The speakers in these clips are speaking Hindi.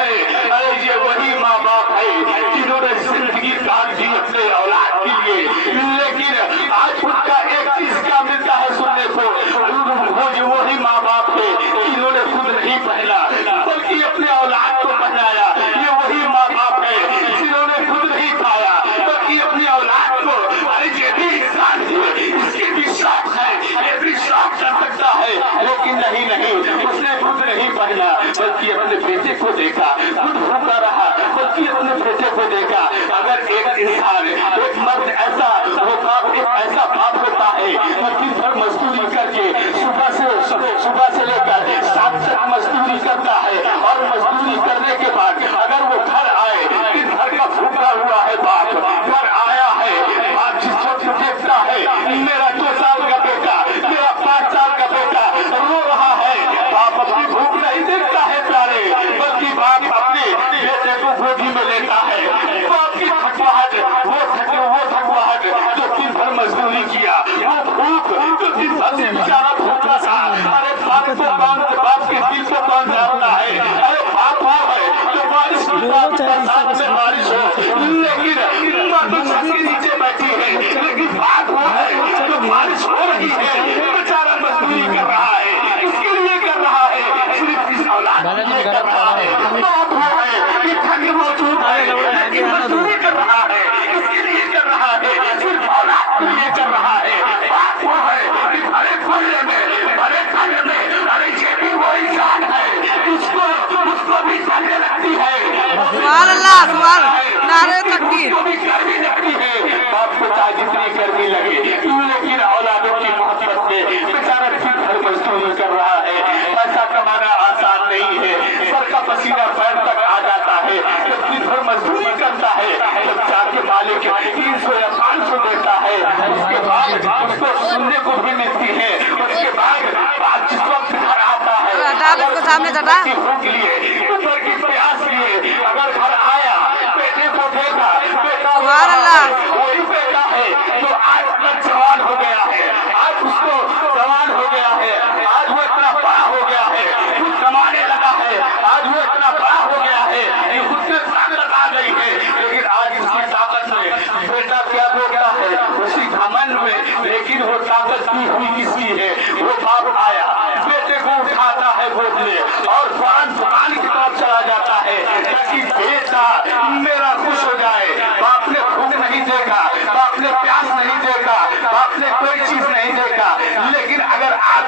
है, अरे ये वही माँ बाप है जिन्होंने जिंदगी काट दी अपने औलाद के लिए, लेकिन आज उनका एक चीज क्या मिलता है सुनने को, वो वही माँ बाप है जिन्होंने खुद नहीं पहना बल्कि अपने औलाद को पहनाया। ये वही माँ बाप है जिन्होंने खुद नहीं खाया बल्कि अपनी औलाद को, अरे ये भी इंसान है, इसके भी शौक है, ये भी शौक कर सकता है, लेकिन नहीं, उसने खुद नहीं पहना बल्कि अपने बेटे को देखा, खुद भूखा रहा बल्कि अपने बेटे को देखा। अगर एक इंसान, एक मर्द ऐसा, वो बाप एक ऐसा बाप होता है जो दिन भर मजदूरी करके सुबह से लेकर शाम तक मजदूरी करता है, और मजदूरी करने के बाद अगर वो घर आए, दिन भर का भूखा हुआ है बाप, घर आया है, बाप जिस वक्त देखता है मेरा 2 साल का बेटा, मेरा 5 साल का बेटा रो रहा है, बाप अपनी भूख नहीं देखता है प्यारे, बल्कि बाप अपने बेटे को गोदी में लेता है। बाप की थकवाहट, वो थकवाहट जो दिन भर मजदूरी किया, वो भूख जो दिन भर से बेचारा भूखा था, अरे बाप के दिल को कौन जानता है। अरे बाप वो है जो बारिश बरसात में बारिश हो, लेकिन माँ तो छत के नीचे बैठी है, लेकिन बाप वो है जो बारिश हो रही है, बेचारा मजदूरी कर रहा है, इसके लिए कर रहा है, सिर्फ इस औलाद के लिए कर रहा है। बाप वो है कि ठंड मौजूद है लेकिन मजदूरी कर रहा है, इसके लिए कर रहा है, सिर्फ औलाद के लिए कर रहा है। बाप वो है कि भरे खुले में, भरे ठंड में, अरे ये भी वो इंसान है, उसको भी ठंड लगती है, नारे तकबीर, उसको भी गर्मी लगती है। बाप को चाहे जितनी गर्मी लगे, लेकिन औलादों की मोहब्बत में बेचारा दिन भर मजदूरी कर रहा है। पैसा कमाना आसान नहीं है, सर का पसीना पैर तक आ जाता है, जब दिन भर मजदूरी करता है, जब जाके मालिक 300 या 500 देता है, उसके बाद उसको सुनने को भी मिलती है, उसके बाद बाप जिस वक्त घर आता है सामने भूख लिए, ऊपर की प्यास लिए, अगर घर आया बेटे को देखा, बेटा वही बेटा है जो आज अपना जवान हो गया है, आज उसको जवान हो गया है, आज वो इतना बड़ा हो गया है, खुद कमाने लगा है, आज वो इतना बड़ा हो गया है, उससे ताकत आ गई है, लेकिन आज उसकी ताकत में बेटा क्या बोलता है, उसी घमंड में, लेकिन वो ताकत की हुई किसी है। वो बाप आया, बेटे को उठाता है गोद में और फौरन दुकान की तरफ चला जाता है ताकि बेटा मेरा खुश हो जाए। बाप ने भूख नहीं देखा, बाप ने प्यास नहीं देखा, बाप ने कोई चीज नहीं देखा, लेकिन अगर आज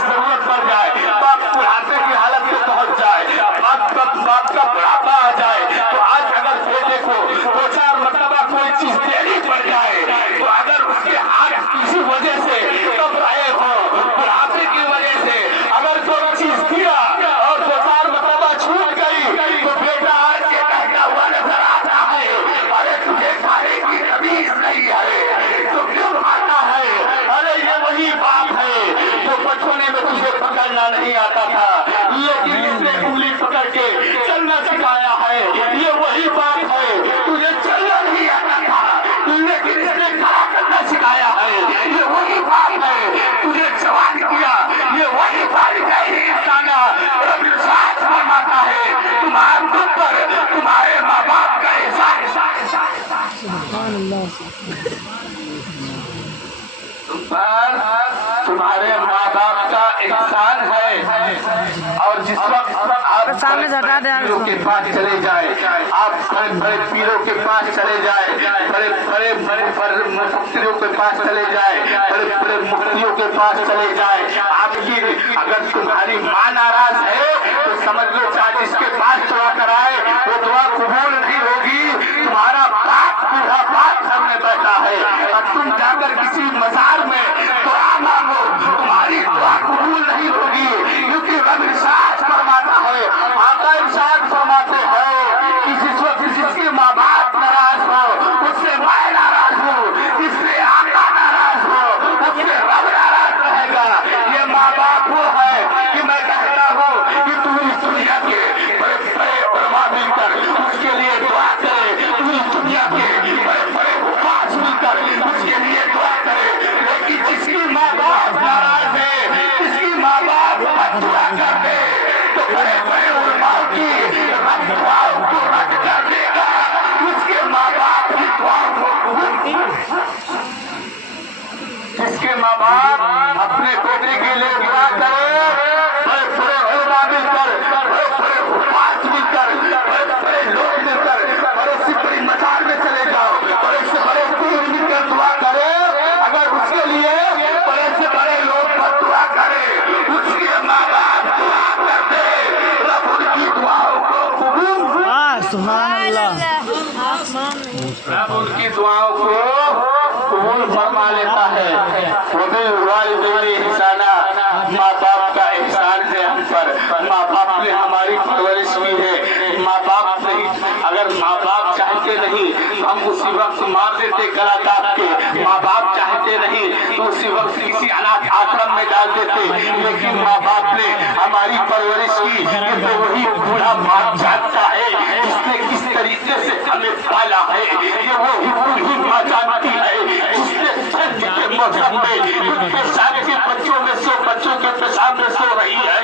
जरूरत पड़ जाए, बाप बुढ़ापे की हालत में पहुंच जाए, बाप का बुढ़ापा आ जाए, तो आज अगर बेटे को 2-4 मरतबा कोई चीज देनी पड़ जाए, तो अगर उसके हाथ किसी वजह से कब रहे हो, बुढ़ापे की वजह से अगर कोई चीज दिया और 2-4 मरतबा छूट गई, तो बेटा आज ये कहता हुआ नजर आता है, अरे तुझे खाने की तमीज नहीं है, तो क्यों खाता है। अरे ये वही बाप है जो बचपने में तुझे पकड़ना नहीं आता था, लेकिन इसने उंगली पकड़ के चलना सिखाया है। ये वही बाप है तुझे चलना नहीं आता था, लेकिन इसने खड़ा करना सिखाया है। ये वही बाप है तुझे जवान किया, ये वही बाप है इंसाना फरमाता है तुम्हारे मुझ पर तुम्हारे माँ बाप का एहसान, तुम्हारे माँ बाप का एहसान है। और जिस वक्त आप सामने पीरों के पास चले जाए, आप बड़े पीरों के पास चले जाए, बड़े मुफ्तियों के पास चले जाए, बड़े मुफ्तियों के पास चले जाए, आपकी अगर तुम्हारी माँ नाराज है तो समझ लो चाहे जिसके पास दुआ कराए वो दुआ कबूल नहीं होगी। तुम्हारा बाप पूरा बाप घर में बैठा है और तुम जाकर किसी मजार में दुआ मांगो, तुम्हारी दुआ कबूल नहीं होगी, क्योंकि रब इरशाद फरमाता है, आका इरशाद फरमाते हैं कि जिस वक्त जिसके माँ बाप नाराज हो उससे मैं नाराज हूँ, जिससे आका नाराज हो उससे रब नाराज रहेगा। ये माँ बाप वो है कि मैं कहता हूँ कि तुम इस दुनिया के सुभान अल्लाह। रब उनकी दुआओं को कबूल फरमा लेता है। माँ बाप का एहसान है हम पर। माँ बाप ने हमारी परवरिश की है। माँ बाप नहीं, अगर माँ बाप चाहते नहीं तो हम उसी वक्त मार देते गला काट के। माँ बाप चाहते नहीं तो उसी वक्त किसी अनाथ आश्रम में डाल देते। लेकिन माँ बाप ने हमारी परवरिश की, ये तो वही बूढ़ा बाप जानता है जिसने किस तरीके से हमें पाला है। ये वही बूढ़ी माँ जानती है जिसने ठंड के मौसम में सारे के बच्चों में 100 बच्चों के पेशाब में सो रही है।